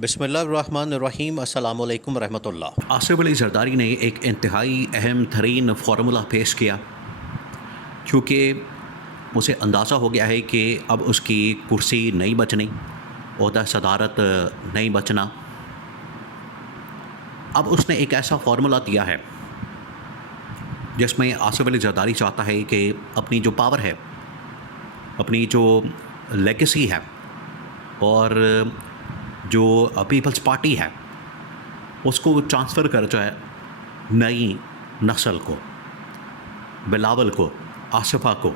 बिस्मिल्लाहिर्रहमानिर्रहीम अस्सलामु अलैकुम रहमतुल्लाह। आसिफ अली जरदारी ने एक इंतहाई अहम तरीन फार्मूला पेश किया, क्योंकि उसे अंदाज़ा हो गया है कि अब उसकी कुर्सी नहीं बचनी, ओहदा सदारत नहीं बचना। अब उसने एक ऐसा फार्मूला दिया है जिसमें आसिफ अली जरदारी चाहता है कि अपनी जो पावर है, अपनी जो लेगेसी है और जो पीपल्स पार्टी है, उसको ट्रांसफ़र कर जो है नई नस्ल को, बिलावल को, आसिफा को।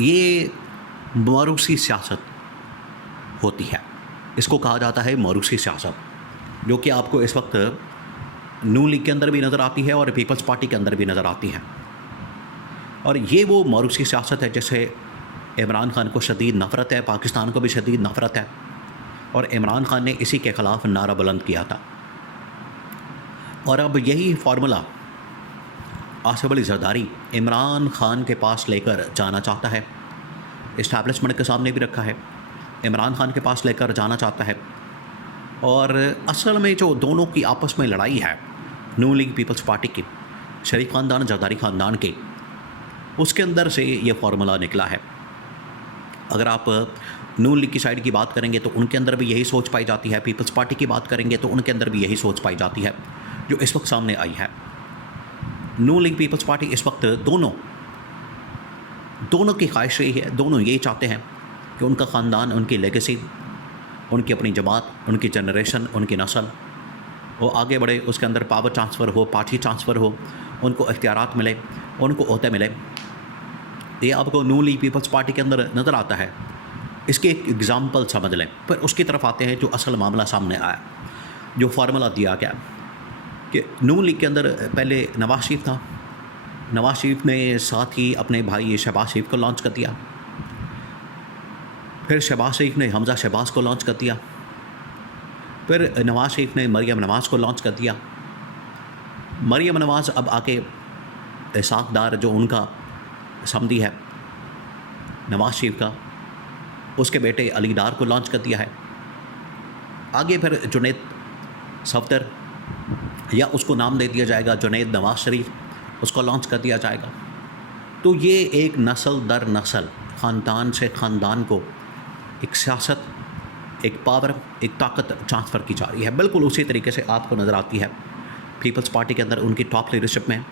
ये मरूसी सियासत होती है, इसको कहा जाता है मरूसी सियासत, जो कि आपको इस वक्त नून लीग के अंदर भी नज़र आती है और पीपल्स पार्टी के अंदर भी नज़र आती है। और ये वो मरूसी सियासत है जिससे इमरान खान को शदीद नफ़रत है, पाकिस्तान को भी शदीद नफ़रत है, और इमरान खान ने इसी के ख़िलाफ़ नारा बुलंद किया था। और अब यही फार्मूला आसिफ अली जरदारी इमरान खान के पास लेकर जाना चाहता है, इस्टेब्लिशमेंट के सामने भी रखा है, इमरान खान के पास लेकर जाना चाहता है। और असल में जो दोनों की आपस में लड़ाई है, नून लीग पीपल्स पार्टी की, शरीफ ख़ानदान जरदारी ख़ानदान के, उसके अंदर से ये फार्मूला निकला है। अगर आप नून लीग की साइड की बात करेंगे तो उनके अंदर भी यही सोच पाई जाती है, पीपल्स पार्टी की बात करेंगे तो उनके अंदर भी यही सोच पाई जाती है जो इस वक्त सामने आई है। नून लीग पीपल्स पार्टी इस वक्त दोनों की ख्वाहिश यही है, दोनों यही चाहते हैं कि उनका ख़ानदान, उनकी लेगेसी, उनकी अपनी जमात, उनकी जनरेशन, उनकी नस्ल वो आगे बढ़े, उसके अंदर पावर ट्रांसफ़र हो, पार्टी ट्रांसफ़र हो, उनको इख्तियारात मिले, उनको ओहदे मिले। ये आपको नून लीग पीपल्स पार्टी के अंदर नज़र आता है। इसके एक एग्ज़ाम्पल समझ लें, फिर उसकी तरफ आते हैं जो असल मामला सामने आया, जो फार्मूला दिया गया कि नून लीग के अंदर पहले नवाज शरीफ था, नवाज शरीफ ने साथ ही अपने भाई शहबाज शरीफ को लॉन्च कर दिया, फिर शहबाज शरीफ ने हमज़ा शहबाज को लॉन्च कर दिया, फिर नवाज शरीफ ने मरियम नवाज़ को लॉन्च कर दिया। मरियम नवाज़ अब आके इसाक डार जो उनका समधी है नवाज शरीफ का, उसके बेटे अली डार को लॉन्च कर दिया है। आगे फिर जुनैद सफदर, या उसको नाम दे दिया जाएगा जुनैद नवाज शरीफ, उसको लॉन्च कर दिया जाएगा। तो ये एक नस्ल दर नस्ल, ख़ानदान से ख़ानदान को एक सियासत, एक पावर, एक ताकत ट्रांसफ़र की जा रही है। बिल्कुल उसी तरीके से आपको नज़र आती है पीपल्स पार्टी के अंदर उनकी टॉप लीडरशिप में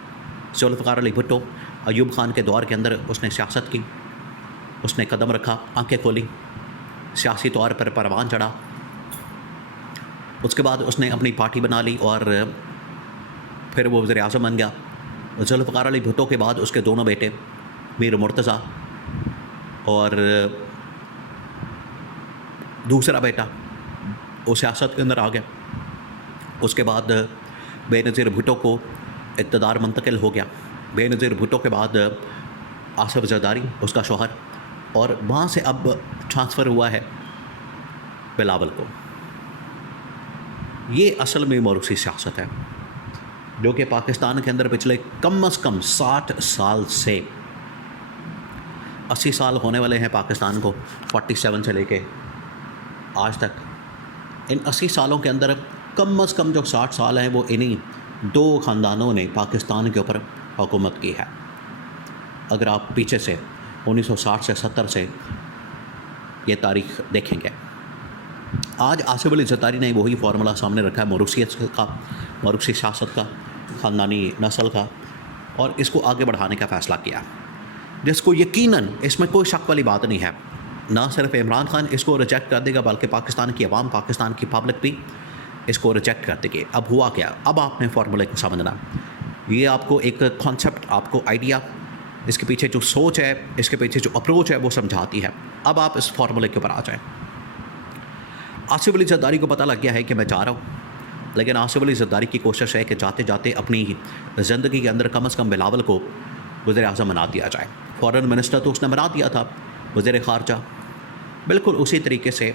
जुल्फ़िकार अली भुट्टो, अयूब खान के दौर के अंदर उसने सियासत की, उसने कदम रखा, आंखें खोली, सियासी तौर पर परवान चढ़ा। उसके बाद उसने अपनी पार्टी बना ली और फिर वो वज़ीर आज़म बन गया। जुल्फ़िकार अली भुट्टो के बाद उसके दोनों बेटे मीर मुर्तज़ा और दूसरा बेटा वो सियासत के अंदर आ गया। उसके बाद बेनज़ीर भुट्टो को इक़्तिदार मुंतकिल हो गया। बेनज़ीर भुट्टो के बाद आसिफ जरदारी, उसका शौहर, और वहाँ से अब ट्रांसफ़र हुआ है बिलावल को। ये असल में मरूसी सियासत है जो कि पाकिस्तान के अंदर पिछले कम से कम 60 साल से 80 साल होने वाले हैं पाकिस्तान को, 47 से लेके आज तक। इन 80 सालों के अंदर कम से कम जो 60 साल हैं वो इन्हीं दो ख़ानदानों ने पाकिस्तान के ऊपर हुकूमत की है। अगर आप पीछे से 1960 से 70 से ये तारीख़ देखेंगे, आज आसिफ अली जरदारी ने वही फार्मूला सामने रखा है मरूसियत का, मरूसी सियासत का, ख़ानदानी नस्ल का, और इसको आगे बढ़ाने का फ़ैसला किया, जिसको यकीनन इसमें कोई शक वाली बात नहीं है। ना सिर्फ इमरान खान इसको रिजेक्ट कर देगा, बल्कि पाकिस्तान की आवाम, पाकिस्तान की पब्लिक भी इसको रिजेक्ट कर देगी। अब हुआ क्या, अब आपने फार्मूले को समझना। ये आपको एक कॉन्सेप्ट, आपको आइडिया, इसके पीछे जो सोच है, इसके पीछे जो अप्रोच है वो समझाती है। अब आप इस फार्मूले के ऊपर आ जाएं। आसिफ अली जरदारी को पता लग गया है कि मैं जा रहा हूँ, लेकिन आसिफ अली जरदारी की कोशिश है कि जाते जाते अपनी ज़िंदगी के अंदर कम से कम बिलावल को वज़ीर आज़म बना दिया जाए। फॉरेन मिनिस्टर तो उसने बना दिया था, वज़ीर ख़ारजा। बिल्कुल उसी तरीके से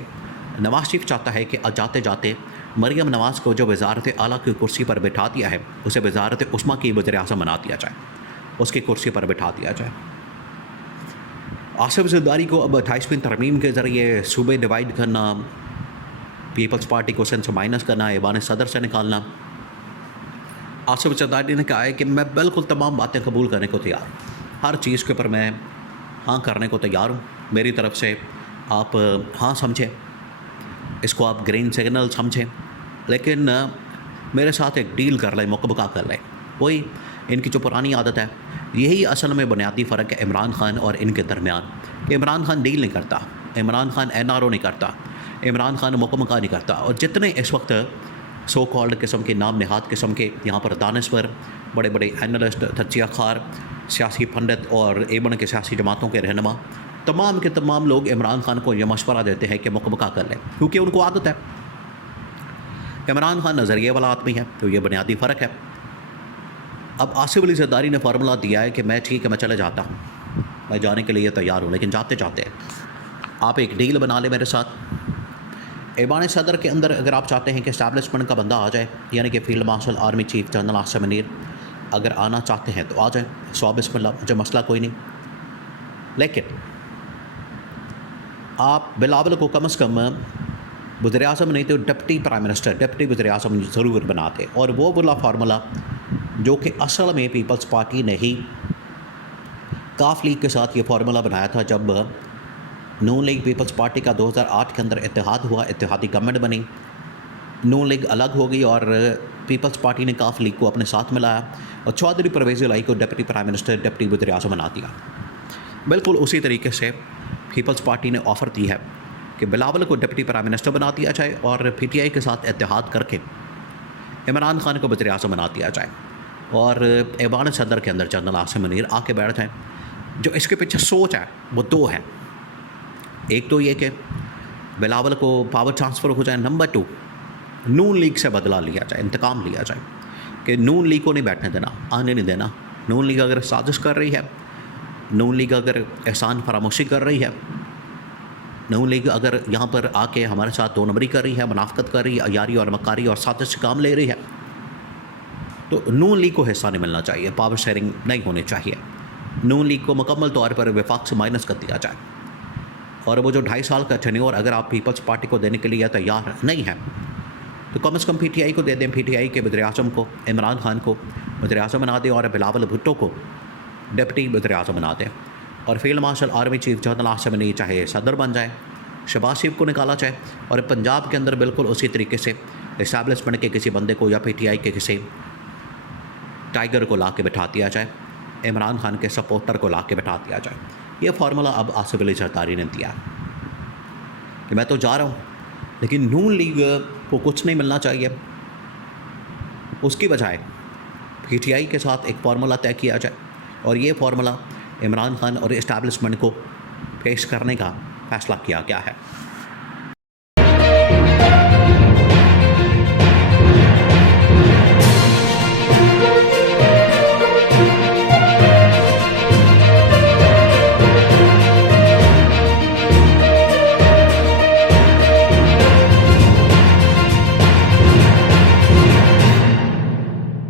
नवाज शरीफ चाहता है कि जाते जाते मरियम नवाज़ को जो वज़ारत आला की कुर्सी पर बैठा दिया है, उसे वज़ारत उस्मा की वज़ीर आज़म बना दिया जाए, उसकी कुर्सी पर बैठा दिया जाए। आसिफ जरदारी को अब 28वीं तरमीम के ज़रिए सूबे डिवाइड करना, पीपल्स पार्टी को सेंस माइनस करना, ऐवान सदर से निकालना। आसिफ जरदारी ने कहा है कि मैं बिल्कुल तमाम बातें कबूल करने को तैयार हूँ, हर चीज़ के ऊपर मैं हाँ करने को तैयार हूँ। मेरी तरफ से आप हाँ समझें, इसको आप ग्रीन सिग्नल समझें, लेकिन मेरे साथ एक डील कर लें, मुकबका कर लें। वही इनकी जो पुरानी आदत है, यही असल में बुनियादी फ़र्क है इमरान खान और इनके दरमियान। कि इमरान खान डील नहीं करता, इमरान खान NRO नहीं करता, इमरान खान मुकबका नहीं करता। और जितने इस वक्त सो कॉल्ड किस्म के, नाम नहाद किस्म के यहाँ पर दानश्वर, बड़े बड़े एनालिस्ट, तज्जिया खार, सियासी पंडित और एबन के सियासी जमातों के रहनुमा, तमाम के तमाम लोग इमरान खान को यह मशवरा देते हैं कि मुकबका कर लें, क्योंकि उनको आदत है। इमरान खान नज़रिए वाला आदमी है, तो ये बुनियादी फ़र्क है। अब आसिफ अली जरदारी ने फार्मूला दिया है कि मैं ठीक है, मैं चले जाता हूँ, मैं जाने के लिए तैयार हूँ, लेकिन जाते जाते आप एक डील बना लें मेरे साथ। ऐवान सदर के अंदर अगर आप चाहते हैं कि इस्टेब्लिशमेंट का बंदा आ जाए, यानी कि field marshal army chief general Asim Munir अगर आना चाहते हैं तो आ जाए, सौ बिस्मिल्लाह, मुझे मसला कोई नहीं। लेकिन आप बिलावल को कम से कम वज़ीर आज़म नहीं तो डिप्टी प्राइम मिनिस्टर, डिप्टी वज़ीर आज़म ज़रूर बनाते। और वो वाला फार्मूला जो कि असल में पीपल्स पार्टी ने ही काफ लीग के साथ ये फार्मूला बनाया था, जब नून लीग पीपल्स पार्टी का 2008 के अंदर इत्तेहाद हुआ, इत्तेहादी गवर्नमेंट बनी, नून लीग अलग हो गई और पीपल्स पार्टी ने काफ लीग को अपने साथ मिलाया और चौधरी परवेज़ इलाही को डिप्टी प्राइम मिनिस्टर, डिप्टी वज़ीर आज़म बना दिया। बिल्कुल उसी तरीके से पीपल्स पार्टी ने ऑफ़र दी है कि बिलावल को डिप्टी प्राइम मिनिस्टर बना दिया जाए और PTI के साथ इत्तेहाद करके इमरान खान को वज़ीर आज़म बना दिया जाए और ऐवान सदर के अंदर जनरल आसिम मुनीर आके बैठ जाएँ। जो इसके पीछे सोच है वो दो है। एक तो ये कि बिलावल को पावर ट्रांसफ़र हो जाए, नंबर 2 नून लीग से बदला लिया जाए, इंतकाम लिया जाए कि नून लीग को नहीं बैठने देना, आने नहीं देना। नून लीग अगर साजिश कर रही है, नून लीग अगर एहसान फरामोशी कर रही है, नून लीग अगर यहाँ पर आके हमारे साथ 2 नंबरी कर रही है, मुनाफकत कर रही है, यारी और मकारी और साजिश से काम ले रही है, तो नून लीग को हिस्सा नहीं मिलना चाहिए, पावर शेयरिंग नहीं होनी चाहिए। नून लीग को मुकम्मल तौर पर वफाक से माइनस कर दिया जाए। और वो जो 2.5 साल का टेन्योर अगर आप पीपल्स पार्टी को देने के लिए तैयार नहीं है तो कम से कम PTI को दे दें। PTI के वज़ीर आज़म को, इमरान खान को वज़ीर आज़म बना दें और बिलावल भुट्टो को डिप्टी वज़ीर आज़म बना दें। और field marshal army chief general Asim Munir चाहे सदर बन जाए, शहबाज शरीफ को निकाला जाए और पंजाब के अंदर बिल्कुल उसी तरीके से इस्टेब्लिशमेंट के किसी बंदे को या PTI के किसी टाइगर को ला के बैठा दिया जाए, इमरान खान के सपोर्टर को ला के बैठा दिया जाए। ये फार्मूला अब आसिफ अली जरदारी ने दिया कि मैं तो जा रहा हूँ, लेकिन नून लीग को कुछ नहीं मिलना चाहिए। उसकी बजाय PTI के साथ एक फार्मूला तय किया जाए और ये फार्मूला इमरान खान और इस्टेब्लिशमेंट को पेश करने का फ़ैसला किया गया है।